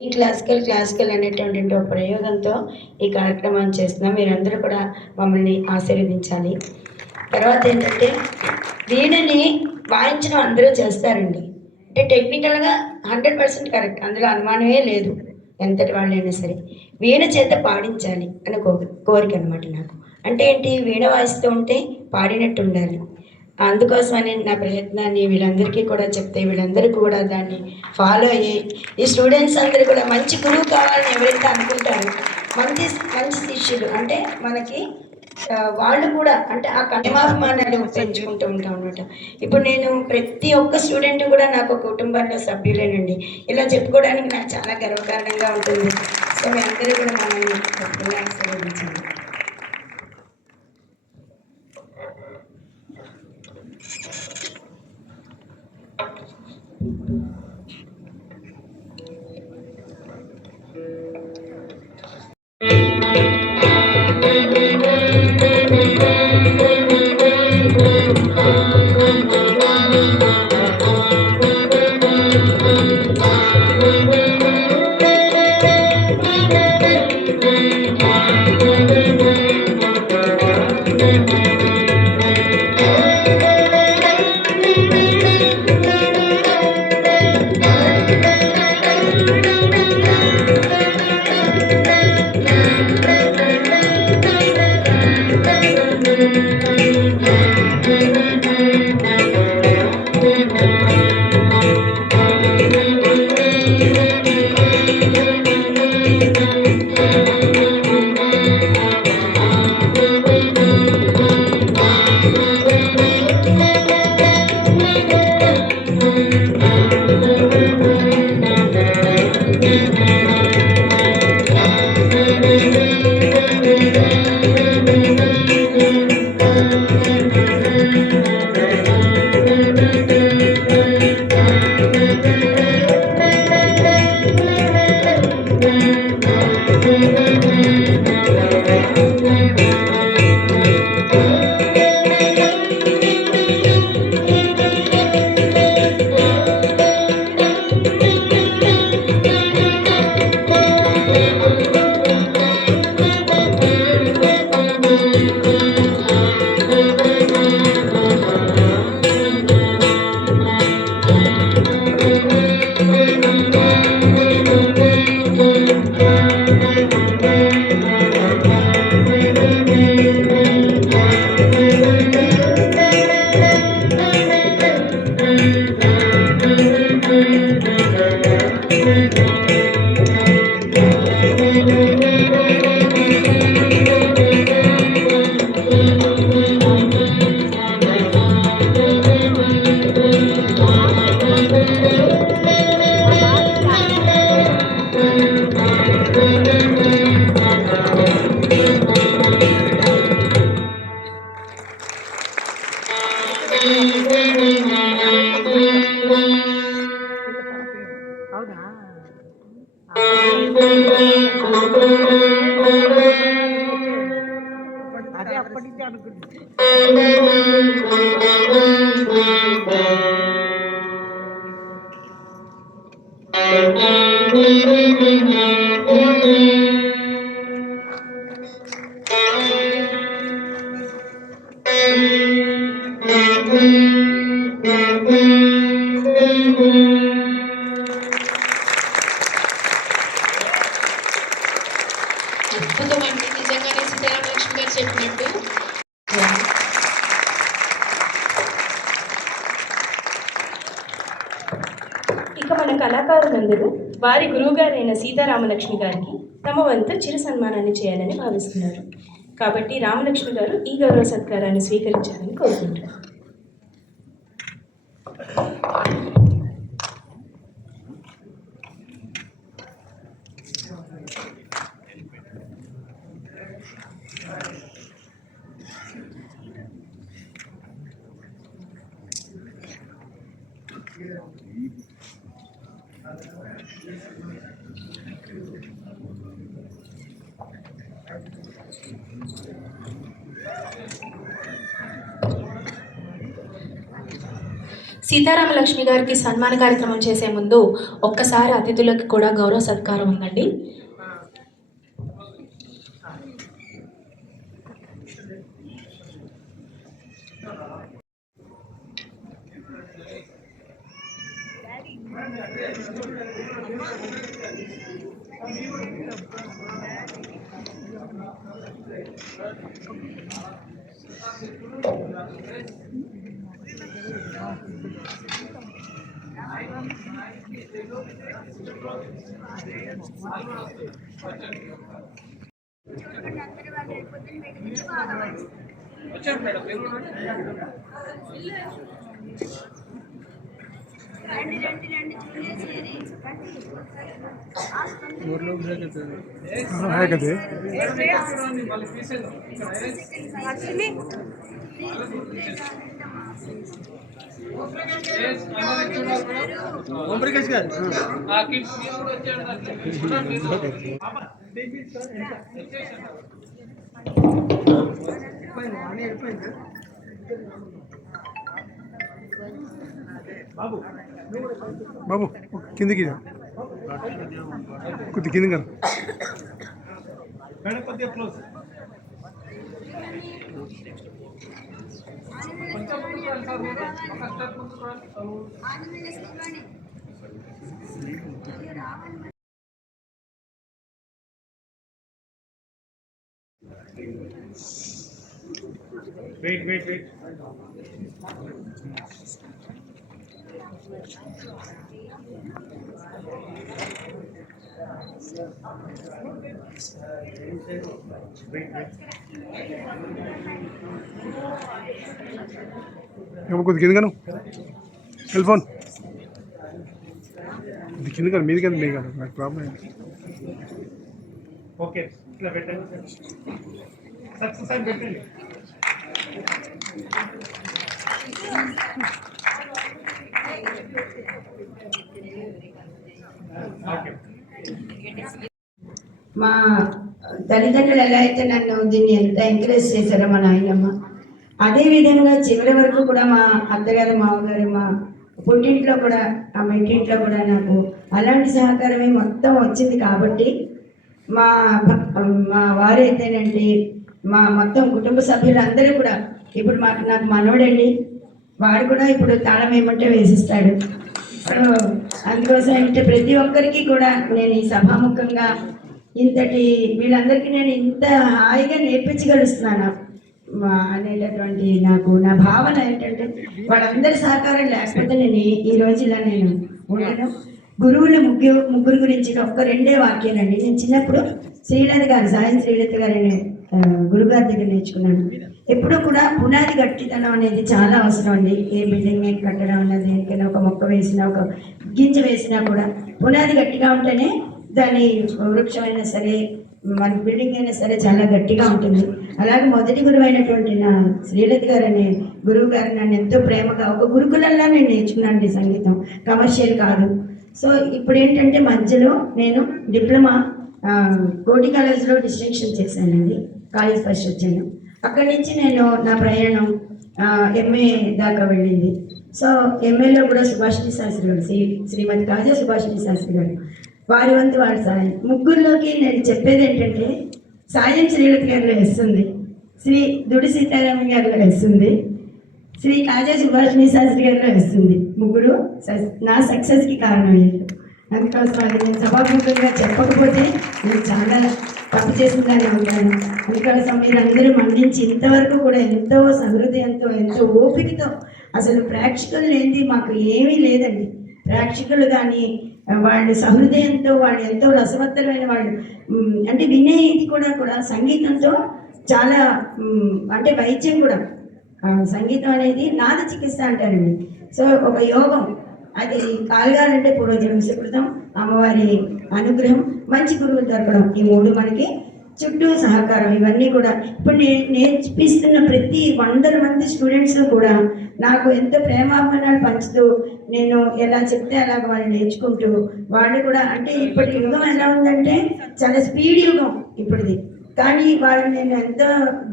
ఈ క్లాసికల్ అనేటువంటి ఒక ప్రయోగంతో ఈ కార్యక్రమాన్ని చేస్తున్నాం. మీరందరూ కూడా మమ్మల్ని ఆశీర్వదించాలి. తర్వాత ఏంటంటే వీణని వాయించడం అందరూ చేస్తారండి. అంటే టెక్నికల్‌గా 100% కరెక్ట్. అందులో అనుమానమే లేదు. ఎంతటి వాళ్ళైనా సరే. వీణ చేత పాడించాలి అని కోరికనమాట నాకు. అంటే ఏంటి వీణ వాయిస్తూ ఉంటే పాడినట్టు ఉండాలి. అందుకోసమని నా ప్రయత్నాన్ని వీళ్ళందరికీ కూడా చెప్తే వీళ్ళందరూ కూడా దాన్ని ఫాలో అయ్యి ఈ స్టూడెంట్స్ అందరూ కూడా మంచి గురువు కావాలని ఎవరైతే అనుకుంటారో మంచి మంచి శిష్యులు అంటే మనకి వాళ్ళు కూడా అంటే ఆ కనిమాభిమానాలు పెంచుకుంటూ ఉంటాం అనమాట. ఇప్పుడు నేను ప్రతి ఒక్క స్టూడెంట్ కూడా నాకు కుటుంబంలో సభ్యులేనండి. ఇలా చెప్పుకోవడానికి నాకు చాలా గర్వకారణంగా ఉంటుంది. సో మీ అందరూ కూడా మనల్ని తప్పకుండా ఆశీర్వదించండి. అదే అప్పటి నుంచి అనుకుంటుంది. అద్భుతం అండి, నిజంగానే సీతారామలక్ష్మి గారు చెప్పినట్టు. ఇక మన కళాకారులందరూ వారి గురువుగారైన సీతారామలక్ష్మి గారికి తమ వంతు చిరు సన్మానాన్ని చేయాలని భావిస్తున్నారు. కాబట్టి రామలక్ష్మి గారు ఈ గౌరవ సత్కారాన్ని స్వీకరించాలని కోరుకుంటున్నారు. సీతారామలక్ష్మి గారికి సన్మాన కార్యక్రమం చేసే ముందు ఒక్కసారి అతిథులకు కూడా గౌరవ సత్కారం ఉందండి. బాబు కిందికి కొద్ది కింది కదా క్లోజ్ వెయిట్ కొద్ది కింద కాను సెల్ ఫోన్ ఇది కింద కాదు మీది కదా మీ కదా నాకు ప్రాబ్లం ఓకే ఇట్లా పెట్టండి సక్సెస్ అని పెట్టండి మా తల్లిదండ్రులు ఎలా అయితే నన్ను దీన్ని ఎంత ఎంకరేజ్ చేశారో మా నాయనమ్మ, అదేవిధంగా చివరి వరకు కూడా మా అత్తగారు మామగారు మా పుట్టింట్లో కూడా ఆ మెట్టింట్లో కూడా నాకు అలాంటి సహకారమే మొత్తం వచ్చింది. కాబట్టి మా మా వారైతేనండి మా మొత్తం కుటుంబ సభ్యులందరూ కూడా ఇప్పుడు నాకు మనోడండి, వాడు కూడా ఇప్పుడు తాళం ఏమంటే వేసిస్తాడు. సో అందుకోసం అంటే ప్రతి ఒక్కరికి కూడా నేను ఈ సభాముఖంగా ఇంతటి వీళ్ళందరికీ నేను ఇంత హాయిగా నేర్పించగలుస్తున్నాను అనేటటువంటి నా భావన ఏంటంటే వాళ్ళందరి సహకారం లేకపోతే నేను ఈ రోజు ఇలా నేను ఉండను. గురువులు ముగ్గురు గురించి ఒక్క రెండే వాక్యాలండి. నేను చిన్నప్పుడు శ్రీలత గారు సాయం శ్రీలత గారు అనే గురుగారి దగ్గర నేర్చుకున్నాను. ఎప్పుడూ కూడా పునాది గట్టితనం అనేది చాలా అవసరం అండి. ఏ బిల్డింగ్ మీద కట్టడం అన్నది దేనికైనా ఒక మొక్క వేసినా ఒక గింజ వేసినా కూడా పునాది గట్టిగా ఉంటేనే దాని వృక్షమైనా సరే మన బిల్డింగ్ అయినా సరే చాలా గట్టిగా ఉంటుంది. అలాగే మొదటి గురువు అయినటువంటి నా శ్రీలత గారు అనే గురువు గారు నన్ను ఎంతో ప్రేమగా ఒక గురుకులల్లా నేను నేర్చుకున్నాను సంగీతం, కమర్షియల్ కాదు. సో ఇప్పుడు ఏంటంటే మధ్యలో నేను డిప్లొమా కోటి కాలేజ్లో డిస్టింక్షన్ చేశానండి, కాలేజ్ ఫస్ట్ వచ్చాను. అక్కడి నుంచి నేను నా ప్రయాణం ఎంఏ దాకా వెళ్ళింది. సో ఎంఏలో కూడా సుభాషిణి శాస్త్రి గారు, శ్రీమతి కాజా సుభాషిణి శాస్త్రి గారు, వారి వంతు వారి సాయం. ముగ్గురులోకి నేను చెప్పేది ఏంటంటే సాయం శ్రీలత గారిలో వేస్తుంది, శ్రీ దుడి సీతారామన్ గారిలో వేస్తుంది, శ్రీ కాజా సుభాషిణి శాస్త్రి గారిలో వేస్తుంది. ముగ్గురు నా సక్సెస్కి కారణమయ్యారు. అందుకోసం అది నేను సభాముఖంగా చెప్పకపోతే నేను చాలా తప్పు చేసిందని ఉంటాను. అందుకోసం మీరందరూ మన్నించి ఇంతవరకు కూడా ఎంతో సహృదయంతో ఎంతో ఓపికతో, అసలు ప్రేక్షకులు లేనిది మాకు ఏమీ లేదండి. ప్రేక్షకులు కానీ వాళ్ళు సహృదయంతో, వాళ్ళు ఎంతో రసవత్తరమైన వాళ్ళు, అంటే వినేది కూడా సంగీతంతో చాలా అంటే వైద్యం కూడా, సంగీతం అనేది నాద చికిత్స అంటారండి. సో ఒక యోగం, అది కాలగాలంటే పూర్వజన్మ సుకృతం, అమ్మవారి అనుగ్రహం, మంచి గురువులు దొరకడం, ఈ మూడు మనకి చుట్టూ సహకారం, ఇవన్నీ కూడా ఇప్పుడు నేర్పిస్తున్న ప్రతి 100 మంది స్టూడెంట్స్ కూడా నాకు ఎంతో ప్రేమాభిమానాలు పంచుతూ, నేను ఎలా చెప్తే అలాగ వాళ్ళు నేర్చుకుంటూ, వాళ్ళు కూడా అంటే ఇప్పటి యుగం ఎలా ఉందంటే చాలా స్పీడ్ యుగం ఇప్పటిది. కానీ వాళ్ళు నేను ఎంత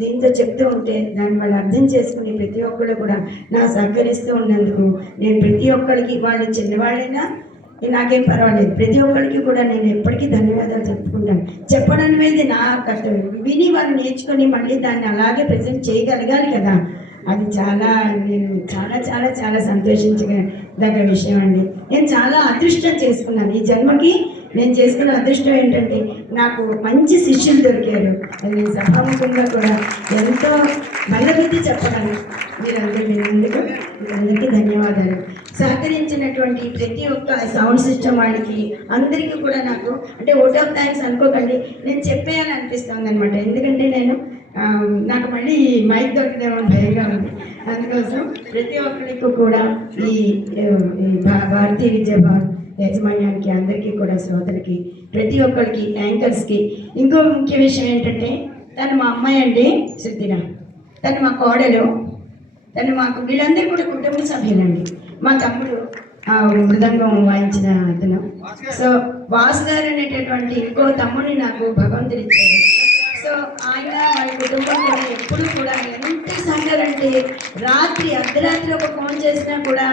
దీంతో చెప్తూ ఉంటే దాన్ని వాళ్ళు అర్థం చేసుకుని ప్రతి ఒక్కళ్ళు కూడా నా సహకరిస్తూ ఉన్నందుకు నేను ప్రతి ఒక్కరికి వాళ్ళు చిన్నవాళ్ళైనా నాకేం పర్వాలేదు, ప్రతి ఒక్కరికి కూడా నేను ఎప్పటికీ ధన్యవాదాలు చెప్పుకుంటాను. చెప్పడం అనేది నా కర్తవ్యం. విని వాళ్ళు నేర్చుకొని మళ్ళీ దాన్ని అలాగే ప్రజెంట్ చేయగలగాలి కదా, అది నేను చాలా చాలా చాలా సంతోషించదగ్గ విషయం అండి. నేను చాలా అదృష్టం చేసుకున్నాను ఈ జన్మకి. నేను చేసుకున్న అదృష్టం ఏంటంటే నాకు మంచి శిష్యులు దొరికారు. నేను సభాముఖంగా కూడా ఎంతో బలవిధి చెప్పగలను. మీరందరికీ ధన్యవాదాలు. సహకరించినటువంటి ప్రతి ఒక్క సౌండ్ సిస్టమ్ వాళ్ళకి అందరికీ కూడా నాకు అంటే ఓట్ ఆఫ్ థ్యాంక్స్ అనుకోకండి, నేను చెప్పేయాలని అనిపిస్తుంది అనమాట. ఎందుకంటే నాకు మళ్ళీ మైక్ దొరికిదేమో భయంగా ఉంది. అందుకోసం ప్రతి ఒక్కరికి కూడా ఈ భారతీయ విద్యాభవన్ యాజమాన్యానికి అందరికీ కూడా శ్రోతలకి ప్రతి ఒక్కరికి యాంకర్స్కి ఇంకో ముఖ్య విషయం ఏంటంటే తను మా అమ్మాయి అండి సిద్ధిన, తను మా కోడలు, తను మాకు వీళ్ళందరూ కూడా కుటుంబ సభ్యులండి. మా తమ్ముడు మృదంగం వాయించిన అతను. సో వాసు గారు అనేటటువంటి ఇంకో తమ్ముడిని నాకు భగవంతుడు ఇచ్చాడు. సో ఆయన వాళ్ళ కుటుంబం కూడా ఎప్పుడు కూడా ఎంత సహకారంటే రాత్రి అర్ధరాత్రి ఒక ఫోన్ చేసినా కూడా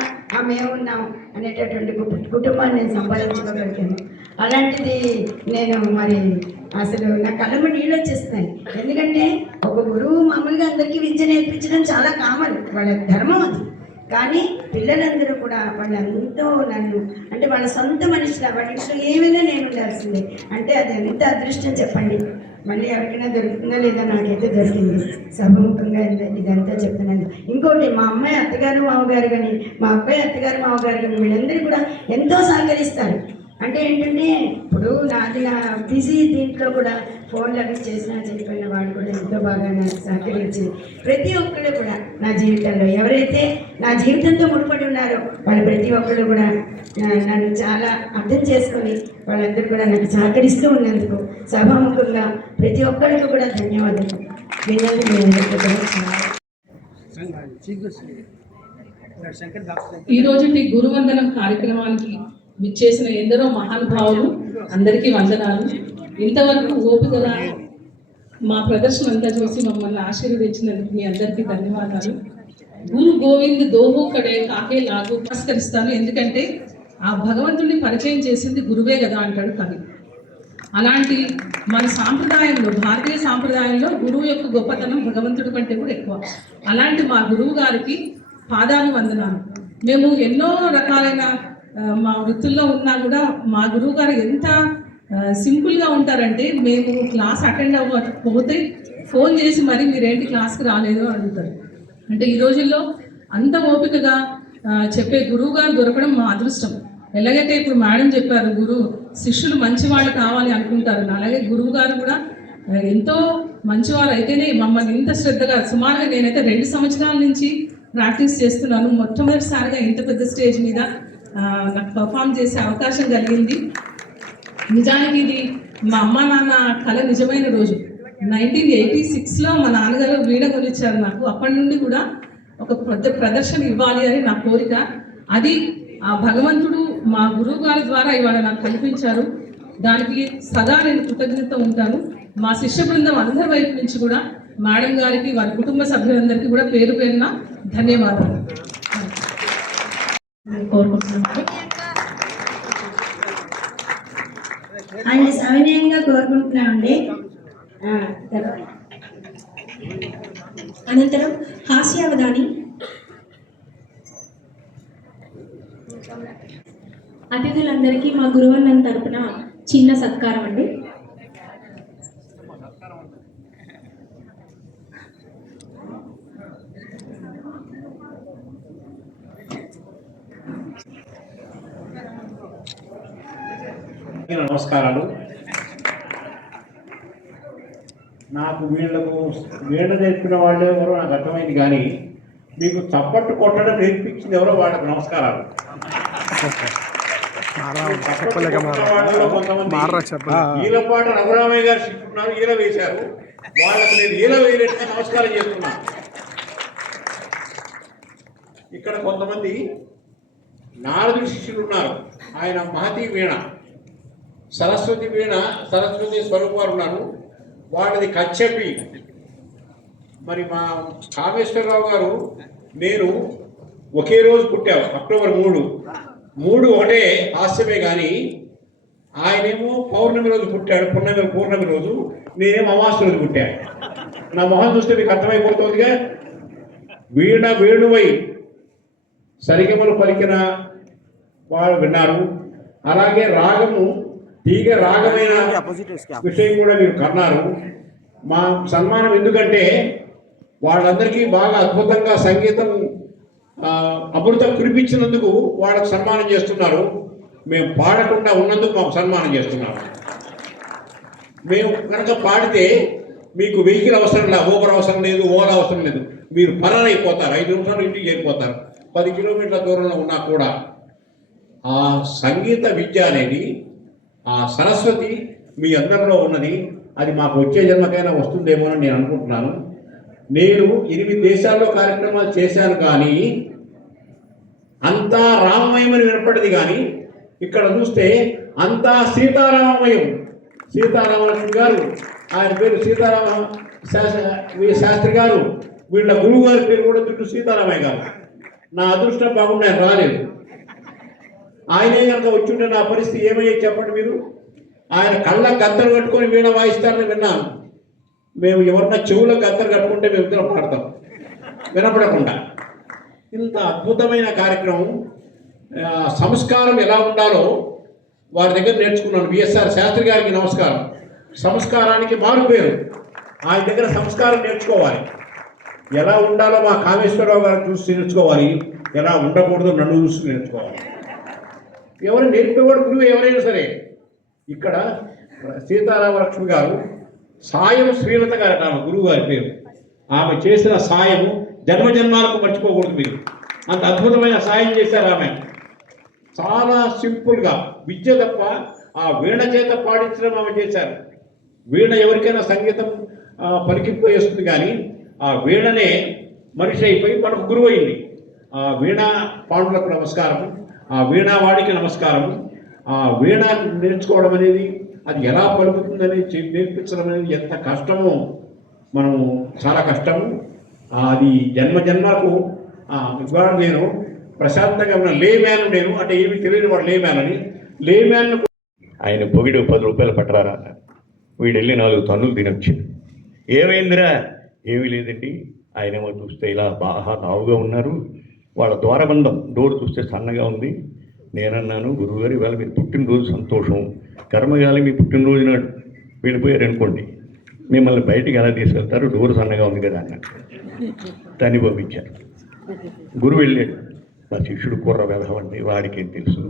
మేము ఉన్నాం అనేటటువంటి కుటుంబాన్ని నేను సంపాదించుకోగలిగాను. అలాంటిది నేను మరి అసలు నా కళ్ళము నీళ్ళు వచ్చేస్తున్నాయి. ఎందుకంటే ఒక గురువు మామూలుగా అందరికీ విద్య నేర్పించడం చాలా కామన్, వాళ్ళ ధర్మం అది. కానీ పిల్లలందరూ కూడా వాళ్ళంతో నన్ను అంటే వాళ్ళ సొంత మనిషిలా, వాళ్ళ ఇంట్లో ఏమైనా నేను ఉండాల్సిందే. అంటే అది ఎంత అదృష్టం చెప్పండి. మళ్ళీ ఎవరికైనా దొరుకుతుందా లేదా, నాకైతే దొరికింది. సభముఖంగా ఇదంతా చెప్తున్నాను. ఇంకోటి మా అమ్మాయి అత్తగారు మామగారు కానీ మా అబ్బాయి అత్తగారు మామగారు కానీ వీళ్ళందరూ కూడా ఎంతో సహకరిస్తారు. అంటే ఏంటంటే ఇప్పుడు నా బిజీ దీంట్లో కూడా ఫోన్లు అవి చేసినా చెప్పిన వాళ్ళు కూడా ఎంతో బాగా నాకు సహకరించి ప్రతి ఒక్కళ్ళు కూడా నా జీవితంలో ఎవరైతే నా జీవితంతో ముడిపడి ఉన్నారో వాళ్ళు ప్రతి ఒక్కళ్ళు కూడా నన్ను చాలా అర్థం చేసుకొని వాళ్ళందరూ కూడా నాకు సహకరిస్తూ ఉన్నందుకు సభాముఖంగా ప్రతి ఒక్కరికి కూడా ధన్యవాదాలు. ఈ రోజు గురువందనం కార్యక్రమానికి విచ్చేసిన ఎందరో మహానుభావులు అందరికీ వందనాలు. ఇంతవరకు ఓపికగా మా ప్రదర్శన అంతా చూసి మమ్మల్ని ఆశీర్వదించినందుకు మీ అందరికీ ధన్యవాదాలు. గురు గోవింద్ దోహో కడే కాకే లాగు నమస్కరిస్తాను. ఎందుకంటే ఆ భగవంతుడిని పరిచయం చేసింది గురువే కదా అంటాడు కవి. అలాంటి మన సాంప్రదాయంలో, భారతీయ సాంప్రదాయంలో గురువు యొక్క గొప్పతనం భగవంతుడి కంటే కూడా ఎక్కువ. అలాంటి మా గురువు గారికి పాదాలు వందనాలు. మేము ఎన్నో రకాలైన మా వృత్తుల్లో ఉన్నా కూడా మా గురువు గారు ఎంత సింపుల్గా ఉంటారంటే, మేము క్లాస్ అటెండ్ అవ్వకపోతే ఫోన్ చేసి మరి మీరేంటి క్లాస్కి రాలేదు అని అడుగుతారు. అంటే ఈ రోజుల్లో అంత ఓపికగా చెప్పే గురువు గారు దొరకడం మా అదృష్టం. ఎలాగైతే ఇప్పుడు మేడం చెప్పారు, శిష్యులు మంచివాళ్ళు కావాలి అనుకుంటారు, అలాగే గురువు గారు కూడా ఎంతో మంచివారు అయితేనే మమ్మల్ని ఇంత శ్రద్ధగా సుమారుగా నేనైతే 2 సంవత్సరాల నుంచి ప్రాక్టీస్ చేస్తున్నాను. మొట్టమొదటిసారిగా ఇంత పెద్ద స్టేజ్ మీద నాకు పర్ఫామ్ చేసే అవకాశం కలిగింది. నిజానికి ఇది మా అమ్మ నాన్న కళ నిజమైన రోజు. 1986లో మా నాన్నగారు వీణ కొనిచ్చారు నాకు. అప్పటి నుండి కూడా ఒక పెద్ద ప్రదర్శన ఇవ్వాలి అని నా కోరిక. అది ఆ భగవంతుడు మా గురువు గారి ద్వారా ఇవాళ నాకు కల్పించారు. దానికి సదా నేను కృతజ్ఞత ఉంటాను. మా శిష్య బృందం అందరి వైపు నుంచి కూడా మేడం గారికి, వారి కుటుంబ సభ్యులందరికీ కూడా పేరు పేరున ధన్యవాదాలు కోరుకుంటున్నాను. ఆయన సవినయంగా కోరుకుంటున్నామండి. అనంతరం హాస్యావధాని అతిథులందరికీ మా గురువందనం తరపున చిన్న సత్కారం అండి. నమస్కారాలు. నాకు వీణ నేర్పిన వాళ్ళు ఎవరో నాకు అర్థమైంది, కానీ మీకు చప్పట్టు కొట్టడం నేర్పించింది ఎవరో వాళ్ళకు నమస్కారాలు. ఈలపాట రఘురామయ్య గారు శిష్యున్నారు, ఈల వేశారు. వాళ్ళకు నేను ఈల వేయడానికి నమస్కారం చేస్తున్నాను. ఇక్కడ కొంతమంది నారదుడి శిష్యులు ఉన్నారు. ఆయన మహతి వీణ, సరస్వతి వీణ, సరస్వతి స్వరూపాలు ఉన్నారు. వాళ్ళది కచ్చెపి. మరి మా కామేశ్వరరావు గారు నేను ఒకే రోజు పుట్టావు, అక్టోబర్ 3 ఒకటే హాస్యమే. కానీ ఆయనేమో పౌర్ణమి రోజు పుట్టాడు, పూర్ణమి రోజు, నేనేమో అమావాస్య రోజు పుట్టాను. నా మొహం చూస్తే మీకు అర్థమైపోతుందిగా. వీణ వేణువై సరిగమలు పలికిన వాళ్ళు విన్నారు. అలాగే రాగము తీగ రాగమైన విషయం కూడా మీరు కన్నారు. మా సన్మానం ఎందుకంటే వాళ్ళందరికీ బాగా అద్భుతంగా సంగీతం అమృతం కురిపించినందుకు వాళ్ళకు సన్మానం చేస్తున్నారు. మేము పాడకుండా ఉన్నందుకు మాకు సన్మానం చేస్తున్నారు. మేము కనుక పాడితే మీకు వెహికల్ అవసరం లేదు, ఊబర్ అవసరం లేదు, ఓలా అవసరం లేదు. మీరు పరారైపోతారు, 5 నిమిషాలు ఇంటికి చేరిపోతారు. 10 కిలోమీటర్ల దూరంలో ఉన్నా కూడా ఆ సంగీత విద్య అనేది, ఆ సరస్వతి మీ అందరిలో ఉన్నది. అది మాకు వచ్చే జన్మకైనా వస్తుందేమో అని నేను అనుకుంటున్నాను. నేను 8 దేశాల్లో కార్యక్రమాలు చేశాను, కానీ అంతా రామమయమని వినపడేది. కానీ ఇక్కడ చూస్తే అంతా సీతారామమయం. సీతారామలక్ష్మి గారు, ఆయన పేరు సీతారామ శాస్త్రి గారు, వీళ్ళ గురువు గారి పేరు కూడా చుట్టూ సీతారామయ్య గారు. నా అదృష్టం బాగుండి ఆయన రాలేదు. ఆయనే కనుక వచ్చుంటే నా పరిస్థితి ఏమయ్యేది చెప్పండి మీరు. ఆయన కళ్ళ గద్దలు కట్టుకొని వీణ వాయిస్తారని విన్నాను. మేము ఎవరన్నా చెవుల గద్దలు కట్టుకుంటే మేము ఇద్దరం పాడతాం వినపడకుండా. ఇంత అద్భుతమైన కార్యక్రమం. సంస్కారం ఎలా ఉండాలో వారి దగ్గర నేర్చుకున్నాను. బిఎస్ఆర్ శాస్త్రి గారికి నమస్కారం. సంస్కారానికి మారు పేరు. ఆయన దగ్గర సంస్కారం నేర్చుకోవాలి. ఎలా ఉండాలో మా కామేశ్వరరావు గారు చూసి నేర్చుకోవాలి, ఎలా ఉండకూడదు నన్ను చూసి నేర్చుకోవాలి. ఎవరు నేర్పేవాడు గురువు ఎవరైనా సరే. ఇక్కడ సీతారామలక్ష్మి గారు సాయం శ్రీలత గారట ఆమె గురువు గారి పేరు. ఆమె చేసిన సాయం జన్మజన్మాలకు మర్చిపోకూడదు మీరు. అంత అద్భుతమైన సాయం చేశారు ఆమె. చాలా సింపుల్గా విద్య తప్ప ఆ వీణ చేత పాడించడం ఆమె చేశారు. వీణ ఎవరికైనా సంగీతం పలికింపు వేస్తుంది, కానీ ఆ వీణనే మనిషి అయిపోయి మనకు గురువు అయింది. ఆ వీణ పాండులకు నమస్కారం, ఆ వీణావాడికి నమస్కారం. ఆ వీణ నేర్చుకోవడం అనేది, అది ఎలా పలుకుతుందని నేర్పించడం అనేది ఎంత కష్టమో, మనం చాలా కష్టము. అది జన్మకు ఇవాళ నేను ప్రశాంతంగా ఉన్న లేమ్యాన్, నేను అంటే ఏమి తెలియని వాడు లేమ్యాన్ అని. లేమ్యాన్ ఆయన పొగిడు 10 రూపాయలు పట్టరారా, వీడు వెళ్ళి 4 తన్నులు తినొచ్చింది. ఏమైందిరా? ఏమీ లేదండి. ఆయనేమో చూస్తే ఇలా బాగా లావుగా ఉన్నారు, వాళ్ళ ద్వారబంధం డోర్ చూస్తే సన్నగా ఉంది. నేనన్నాను, గురువుగారు ఇవాళ మీరు పుట్టినరోజు సంతోషం, కర్మగాలి మీ పుట్టినరోజు నాడు వెళ్ళిపోయారు అనుకోండి, మిమ్మల్ని బయటికి ఎలా తీసుకెళ్తారు, డోర్ సన్నగా ఉంది కదా అన్నాడు. దాన్ని పంపించారు. గురువు వెళ్ళాడు. మా శిష్యుడు కుర్ర వెధవండి, వాడికి ఏం తెలుసు,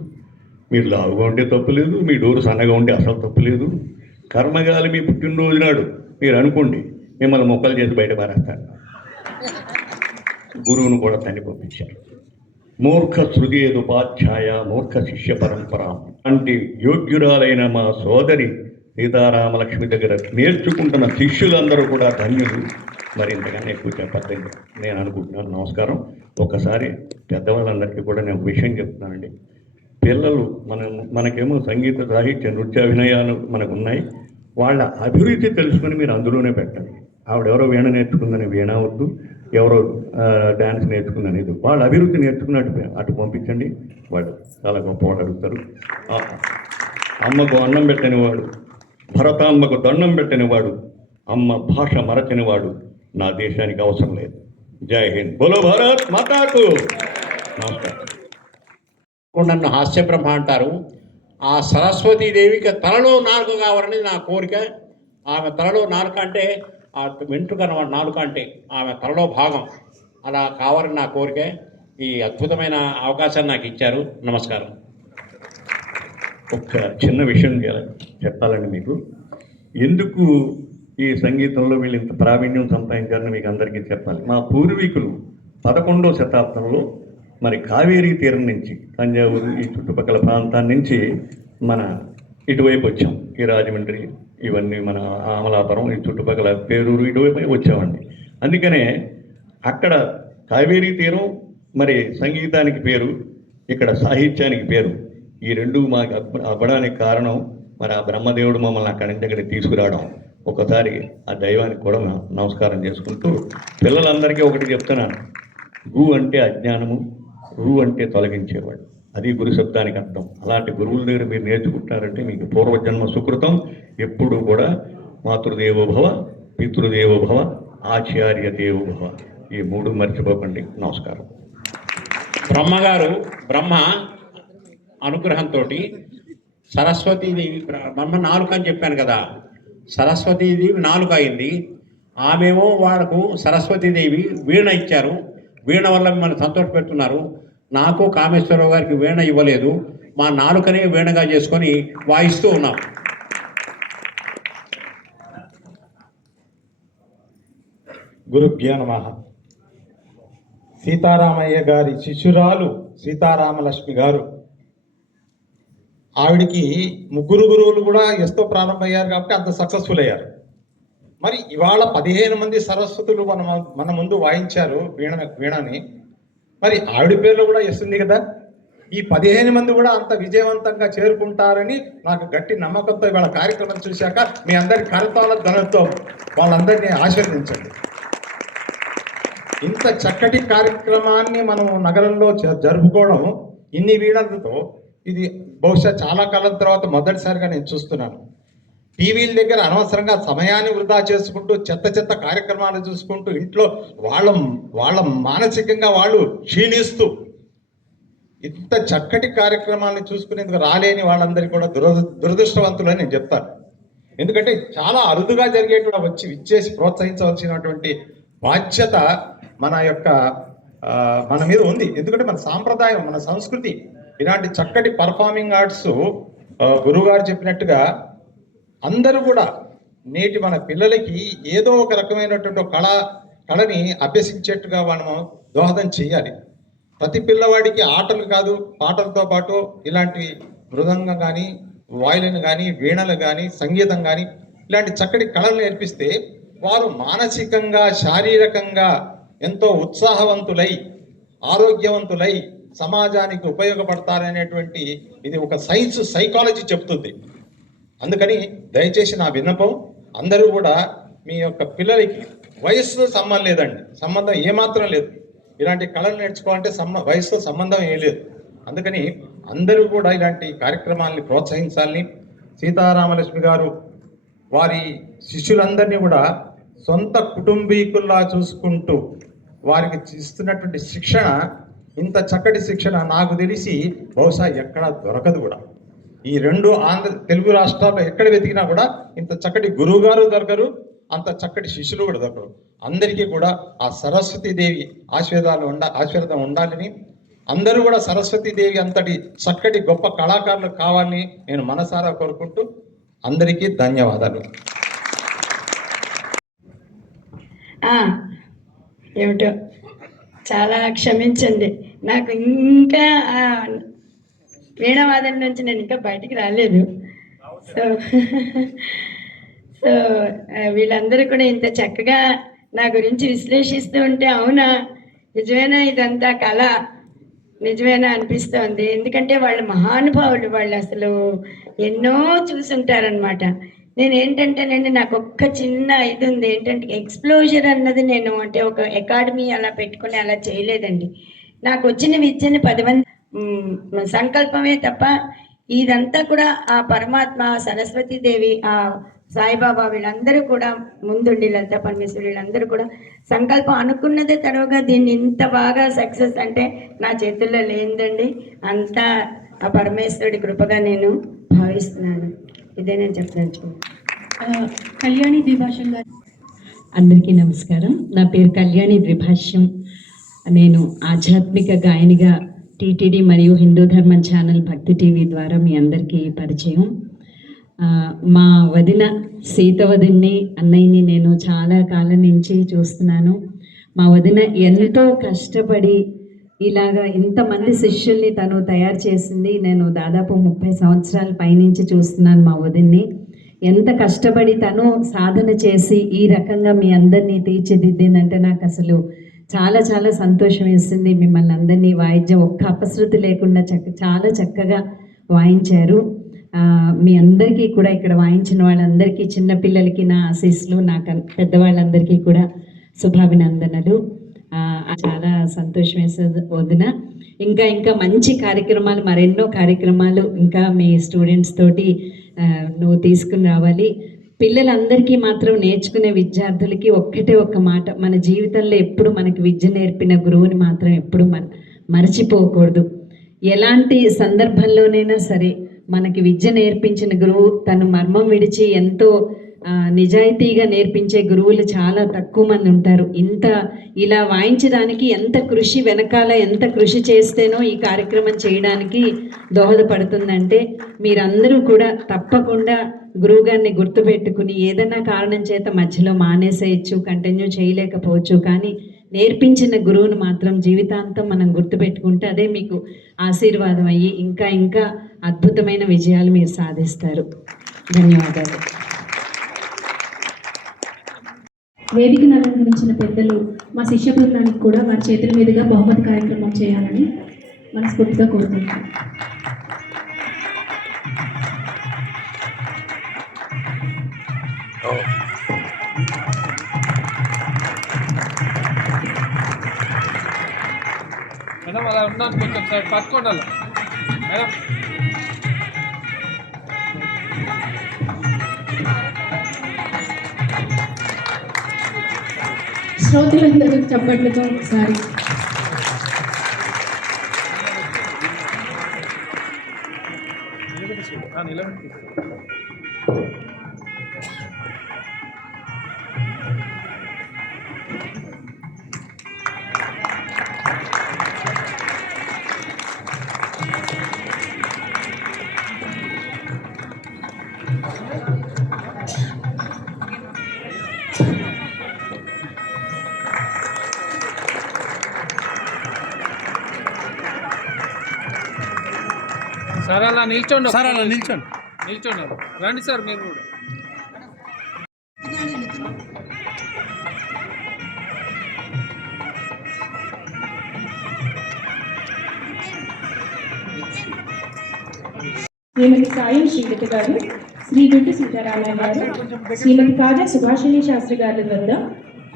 మీరు లావుగా ఉంటే తప్పులేదు, మీ డోరు సన్నగా ఉంటే అసలు తప్పులేదు, కర్మగాలి మీ పుట్టినరోజు నాడు మీరు అనుకోండి, మిమ్మల్ని మొక్కలు చేసి బయట పారేస్తారు. గురువును కూడా తన్ని పంపించారు. మూర్ఖ సృజేదుపాధ్యాయ మూర్ఖ శిష్య పరంపర అంటే యోగ్యురాలైన మా సోదరి సీతారామలక్ష్మి దగ్గర నేర్చుకుంటున్న శిష్యులందరూ కూడా ధన్యులు. మరి ఇంతకన్నా ఎక్కువ చెప్పద్దండి నేను అనుకుంటున్నాను. నమస్కారం. ఒకసారి పెద్దవాళ్ళందరికీ కూడా నేను ఒక విషయం చెప్తున్నానండి. పిల్లలు మనకేమో సంగీత సాహిత్య నృత్య అభినయాలు మనకు ఉన్నాయి. వాళ్ళ అభిరుచి తెలుసుకొని మీరు అందులోనే పెట్టండి. ఆవిడెవరో వీణ నేర్చుకుందని వీణ వద్దు, ఎవరో డ్యాన్స్ నేర్చుకుందనేది, వాళ్ళ అభివృద్ధి నేర్చుకున్నట్టు అటు పంపించండి. వాళ్ళు చాలా గొప్పవాళ్ళు అడుగుతారు. అమ్మకు అన్నం పెట్టనివాడు, భరతామ్మకు దండం పెట్టనివాడు, అమ్మ భాష మరచనివాడు నా దేశానికి అవసరం లేదు. జై హింద్. బోలో భారత్ మాతాకు. నమస్కారం. నన్ను హాస్య బ్రహ్మ అంటారు. ఆ సరస్వతీదేవికి తలలో నాలుక కావాలని నా కోరిక. ఆమె తలలో నాలుక అంటే ఆ వెంట్రుక నాలుక అంటే ఆమె తలలో భాగం, అలా కావాలని నా కోరిక. ఈ అద్భుతమైన అవకాశాన్ని నాకు ఇచ్చారు. నమస్కారం. ఒక చిన్న విషయం చెప్పాలండి మీకు. ఎందుకు ఈ సంగీతంలో వీళ్ళు ఇంత ప్రావీణ్యం సంపాదించారని మీకు అందరికీ చెప్పాలి. మా పూర్వీకులు 11వ శతాబ్దంలో మరి కావేరీ తీరం నుంచి తంజావూరు ఈ చుట్టుపక్కల ప్రాంతాన్ని నుంచి మన ఇటువైపు వచ్చాం. ఈ రాజమండ్రి ఇవన్నీ మన అమలాపురం ఈ చుట్టుపక్కల పేరూరు ఇటువైపు వచ్చామండి. అందుకనే అక్కడ కావేరీ తీరం మరి సంగీతానికి పేరు, ఇక్కడ సాహిత్యానికి పేరు. ఈ రెండు మాకు అవ్వడానికి కారణం మరి ఆ బ్రహ్మదేవుడు మమ్మల్ని అక్కడి నుంచి అక్కడికి తీసుకురావడం. ఒకసారి ఆ దైవానికి కూడా నమస్కారం చేసుకుంటూ పిల్లలందరికీ ఒకటి చెప్తున్నాను, గు అంటే అజ్ఞానము, రు అంటే తొలగించేవాడు, అది గురు శబ్దానికి అర్థం. అలాంటి గురువుల దగ్గర మీరు నేర్చుకుంటున్నారంటే మీకు పూర్వజన్మ సుకృతం. ఎప్పుడు కూడా మాతృదేవో భవ, పితృదేవో భవ, ఆచార్య దేవో భవ, ఈ 3 మర్చిపోకండి. నమస్కారం. బ్రహ్మ అనుగ్రహంతో సరస్వతీదేవి, బ్రహ్మ 4 అని చెప్పాను కదా, సరస్వతీదేవి 4 అయింది. ఆమెమో వాళ్ళకు సరస్వతీదేవి వీణ ఇచ్చారు. వీణ వల్ల మిమ్మల్ని సంతోష పెడుతున్నారు. నాకు కామేశ్వరరావు గారికి వీణ ఇవ్వలేదు. మా 4కనే వీణగా చేసుకొని వాయిస్తూ ఉన్నాం. గురుభ్యో నమః. సీతారామయ్య గారి శిష్యురాలు సీతారామలక్ష్మి గారు, ఆవిడికి 3 గురువులు కూడా ఎస్తో ప్రారంభమయ్యారు కాబట్టి అంత సక్సెస్ఫుల్ అయ్యారు. మరి ఇవాళ 15 మంది సరస్వతులు మన ముందు వాయించారు వీణని. మరి ఆవిడ పేర్లో కూడా ఎస్తుంది కదా. ఈ 15 మంది కూడా అంత విజయవంతంగా చేరుకుంటారని నాకు గట్టి నమ్మకంతో ఇవాళ కార్యక్రమం చూశాక మీ అందరి కరతాళ ధ్వనులతో వాళ్ళందరినీ ఆశీర్వదించండి. ఇంత చక్కటి కార్యక్రమాన్ని మనం నగరంలో జరుపుకోవడం ఇన్ని వీణలతో, ఇది బహుశా చాలా కాలం తర్వాత మొదటిసారిగా నేను చూస్తున్నాను. టీవీల దగ్గర అనవసరంగా సమయాన్ని వృధా చేసుకుంటూ చెత్త కార్యక్రమాలు చూసుకుంటూ ఇంట్లో వాళ్ళ మానసికంగా వాళ్ళు క్షీణిస్తూ ఇంత చక్కటి కార్యక్రమాలను చూసుకునేందుకు రాలేని వాళ్ళందరికీ కూడా దురదృష్టవంతులని నేను చెప్తాను. ఎందుకంటే చాలా అరుదుగా జరిగేటువంటి వచ్చి ఇచ్చేసి ప్రోత్సహించవలసినటువంటి బాధ్యత మన మీద ఉంది. ఎందుకంటే మన సాంప్రదాయం, మన సంస్కృతి, ఇలాంటి చక్కటి పర్ఫార్మింగ్ ఆర్ట్స్ గురువుగారు చెప్పినట్టుగా అందరూ కూడా నేటి మన పిల్లలకి ఏదో ఒక రకమైనటువంటి కళని అభ్యసించేట్టుగా మనము దోహదం చేయాలి. ప్రతి పిల్లవాడికి ఆటలు కాదు, పాటలతో పాటు ఇలాంటి మృదంగం కానీ, వాయులను కానీ, వీణలు కానీ, సంగీతం కానీ, ఇలాంటి చక్కటి కళలు నేర్పిస్తే వారు మానసికంగా, శారీరకంగా ఎంతో ఉత్సాహవంతులై, ఆరోగ్యవంతులై సమాజానికి ఉపయోగపడతారనేటువంటి ఇది ఒక సైకాలజీ చెప్తుంది. అందుకని దయచేసి నా విన్నపం, అందరూ కూడా మీ యొక్క పిల్లలకి వయస్సుతో సంబంధం లేదండి, సంబంధం ఏమాత్రం లేదు. ఇలాంటి కళలు నేర్చుకోవాలంటే వయసుతో సంబంధం ఏం లేదు. అందుకని అందరూ కూడా ఇలాంటి కార్యక్రమాలని ప్రోత్సహించాలని, సీతారామలక్ష్మి గారు వారి శిష్యులందరినీ కూడా సొంత కుటుంబీకుల్లా చూసుకుంటూ వారికి ఇస్తున్నటువంటి శిక్షణ, ఇంత చక్కటి శిక్షణ నాకు తెలిసి బహుశా ఎక్కడా దొరకదు కూడా. ఈ 2 తెలుగు రాష్ట్రాల్లో ఎక్కడ వెతికినా కూడా ఇంత చక్కటి గురువు గారు దొరకరు, అంత చక్కటి శిష్యులు కూడా దొరకరు. అందరికీ కూడా ఆ సరస్వతీదేవి ఆశీర్వాదం ఉండాలని, అందరూ కూడా సరస్వతీదేవి అంతటి చక్కటి గొప్ప కళాకారులు కావాలని నేను మనసారా కోరుకుంటూ అందరికీ ధన్యవాదాలు. ఏమిటో చాలా క్షమించండి, నాకు ఇంకా వీణవాదం నుంచి నేను ఇంకా బయటికి రాలేదు. సో వీళ్ళందరూ కూడా ఇంత చక్కగా నా గురించి విశ్లేషిస్తూ ఉంటే అవునా, నిజమేనా ఇదంతా కళ, నిజమేనా అనిపిస్తోంది. ఎందుకంటే వాళ్ళు మహానుభావులు, వాళ్ళు అసలు ఎన్నో చూసుంటారనమాట. నేను ఏంటంటేనండి, నాకు ఒక్క చిన్న ఇది ఉంది, ఏంటంటే ఎక్స్ప్లోజర్ అన్నది నేను అంటే ఒక అకాడమీ అలా పెట్టుకుని అలా చేయలేదండి. నాకు వచ్చిన విద్యని 10 మంది సంకల్పమే తప్ప ఇదంతా కూడా ఆ పరమాత్మ, సరస్వతీదేవి, ఆ సాయిబాబా వీళ్ళందరూ కూడా ముందుండి, లలితా పరమేశ్వరి వీళ్ళందరూ కూడా సంకల్పం అనుకున్నదే తడవగా దీన్ని ఇంత బాగా సక్సెస్ అంటే నా చేతుల్లో లేదండి. అంతా ఆ పరమేశ్వరుడి కృపగా నేను భావిస్తున్నాను. ఇదే నేను చెప్పదలుచుకున్నాను. కళ్యాణి ద్విభాష్యం గారు. అందరికీ నమస్కారం. నా పేరు కళ్యాణి ద్విభాష్యం. నేను ఆధ్యాత్మిక గాయనిగా టీటీడీ మరియు హిందూ ధర్మం ఛానల్ భక్తి టీవీ ద్వారా మీ అందరికీ పరిచయం. మా వదిన సీతవదిన్ని అన్నయ్యని నేను చాలా కాలం నుంచి చూస్తున్నాను. మా వదిన ఎంతో కష్టపడి ఇలాగా ఇంతమంది శిష్యుల్ని తను తయారు చేసింది. నేను దాదాపు 30 సంవత్సరాల పైనుంచి చూస్తున్నాను మా వదిన్ని. ఎంత కష్టపడి తను సాధన చేసి ఈ రకంగా మీ అందరినీ తీర్చిదిద్దిందంటే నాకు అసలు చాలా చాలా సంతోషం వేస్తుంది. మిమ్మల్ని అందరినీ వాయిద్యం ఒక్క అపశృతి లేకుండా చాలా చక్కగా వాయించారు. మీ అందరికీ కూడా ఇక్కడ వాయించిన వాళ్ళందరికీ, చిన్నపిల్లలకి నా ఆశీస్సులు, పెద్దవాళ్ళందరికీ కూడా శుభాభినందనలు. చాలా సంతోషం వేసేది వదిన. ఇంకా మంచి కార్యక్రమాలు, మరెన్నో కార్యక్రమాలు ఇంకా మీ స్టూడెంట్స్ తోటి నువ్వు తీసుకుని రావాలి. పిల్లలందరికీ మాత్రం, నేర్చుకునే విద్యార్థులకి ఒక్కటే ఒక్క మాట, మన జీవితంలో ఎప్పుడు మనకి విద్య నేర్పిన గురువుని మాత్రం ఎప్పుడు మర్చిపోకూడదు. ఎలాంటి సందర్భంలోనైనా సరే మనకి విద్య నేర్పించిన గురువు తను మర్మం విడిచి ఎంతో నిజాయితీగా నేర్పించే గురువులు చాలా తక్కువ మంది ఉంటారు. ఇలా వాయించడానికి ఎంత కృషి వెనకాల ఎంత కృషి చేస్తేనో ఈ కార్యక్రమం చేయడానికి దోహదపడుతుందంటే మీరందరూ కూడా తప్పకుండా గురువుగారిని గుర్తుపెట్టుకుని, ఏదైనా కారణం చేత మధ్యలో మానేసేయచ్చు, కంటిన్యూ చేయలేకపోవచ్చు, కానీ నేర్పించిన గురువును మాత్రం జీవితాంతం మనం గుర్తుపెట్టుకుంటే అదే మీకు ఆశీర్వాదం అయ్యి ఇంకా అద్భుతమైన విజయాలు మీరు సాధిస్తారు. ధన్యవాదాలు. వేదికను అలంకరించిన పెద్దలు మా శిష్య బృందానికి కూడా వారి చేతుల మీదుగా బహుమతి కార్యక్రమం చేయాలని మనస్ఫూర్తిగా కోరుకుంటున్నాను. మేడం అలా ఉన్నాను, కొంచెం సైడ్ పట్టుకోండి మేడం. శ్రోతలందరూ చప్పట్లతో ఒకసారి నిలబెట్టి సార్ అలా నిల్చోండి, సార్ అలా నిల్చోండి రండి సార్ మీరు కూడా. శ్రీమతి సాయం శ్రీలత గారు, శ్రీ గుడ్డి సీతారామయ్య గారు, శ్రీమతి కాజా సుభాషిణి శాస్త్రి గారి వద్ద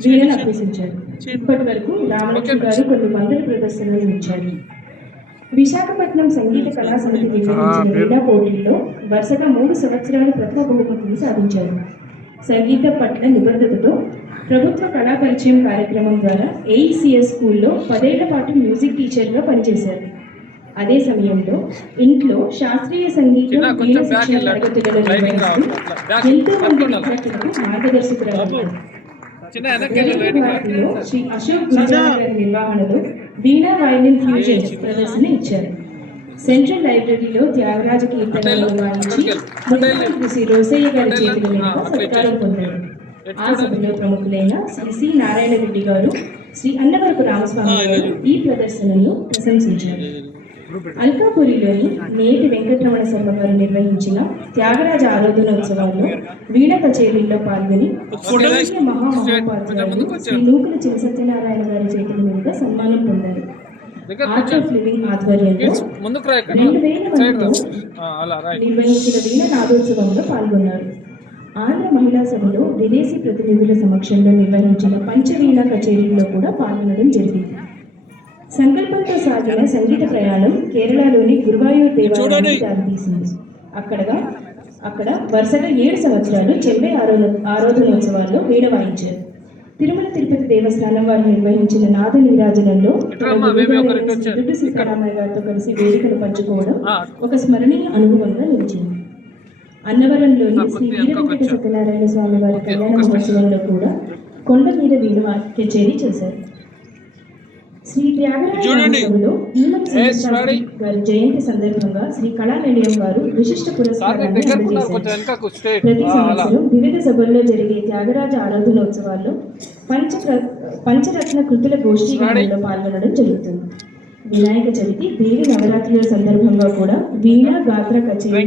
వీణను అభ్యసించారు. ఇప్పటి వరకు రామలక్ష్మి గారు కొన్ని వందల ప్రదర్శనలు ఇచ్చారు. విశాఖపట్నం సంగీత కళా సమితి నిర్వహించిన క్రీడా పోటీల్లో వరుసగా 3 సంవత్సరాలు ప్రథమ బహుమతిని సాధించారు. సంగీతం పట్ల నిబద్ధతతో ప్రభుత్వ కళా పరిచయం కార్యక్రమం ద్వారా AECS స్కూల్లో 10 ఏళ్ల పాటు మ్యూజిక్ టీచర్గా పనిచేశారు. అదే సమయంలో ఇంట్లో శాస్త్రీయ సంగీతం వీణ శిక్షణ తరగతులలో నిర్వహిస్తూ ఎంతో మంది విద్యార్థులకు మార్గదర్శకురాలు. శ్రీ అశోక్ గురుజాల గారి నిర్వహణలో వీణా వైలిన్ ఫ్యూజన్ ప్రదర్శన ఇచ్చారు. సెంట్రల్ లైబ్రరీలో త్యాగరాజ కీర్తనలు నిర్వహించి ముఖ్యమంత్రి శ్రీ రోసయ్య గారి చేతుల మీదుగా సత్కారం పొందారు. ఆ సభలో ప్రముఖులైన శ్రీ C. నారాయణ రెడ్డి గారు, శ్రీ అన్నవరపు రామస్వామి గారు ఈ ప్రదర్శనను ప్రశంసించారు. అల్కాపురిలోని నేటి వెంకటరమణ శర్మ గారు నిర్వహించిన త్యాగరాజ ఆరాధనోత్సవాల్లో వీణ కచేరీల్లో పాల్గొని మహామహోపాధ్యాయులు శ్రీ నూకుల చిన్న సత్యనారాయణ గారి చేతుల మీదుగా సన్మానం పొందారు. ఆర్ట్ ఆఫ్ లివింగ్ ఆధ్వర్యంలో 2001లో నిర్వహించిన వీణ నాదోత్సవంలో పాల్గొన్నారు. ఆంధ్ర మహిళా సభలో విదేశీ ప్రతినిధుల సమక్షంలో నిర్వహించిన పంచవీణ కచేరీల్లో కూడా పాల్గొనడం జరిగింది. సంకల్పంతో సాగిన సంగీత ప్రయాణం కేరళలోని గురువాయూర్ దేవాలయానికి దారితీసింది. అక్కడ వరుసగా 7 సంవత్సరాలు చెంబై ఆరాధనోత్సవాల్లో వీణ వాయించారు. తిరుమల తిరుపతి దేవస్థానం వారు నిర్వహించిన నాద నీరాజనంలో దుడ్డు సీతారామయ్య గారితో కలిసి వేదికను పంచుకోవడం ఒక స్మరణీయ అనుభవంగా నిలిచింది. అన్నవరంలోని శ్రీ వీరవెంకట సత్యనారాయణ స్వామి వారి కళ్యాణ మహోత్సవంలో కూడా కొండ మీద వీణ కచేరీ చేశారు. శ్రీ త్యాగరాజలో గారి జయంతి సందర్భంగా శ్రీ కళానిలయం వారు విశిష్ట పురస్కారాన్ని అందజేశారు. ప్రతి సంవత్సరం వివిధ సభల్లో జరిగే త్యాగరాజ ఆరాధనోత్సవాల్లో పంచరత్న కృతుల గోష్ఠీలో పాల్గొనడం జరుగుతుంది. వినాయక చవితి, దేవి నవరాత్రుల సందర్భంగా కూడా వీణ గాత్ర కచేరీ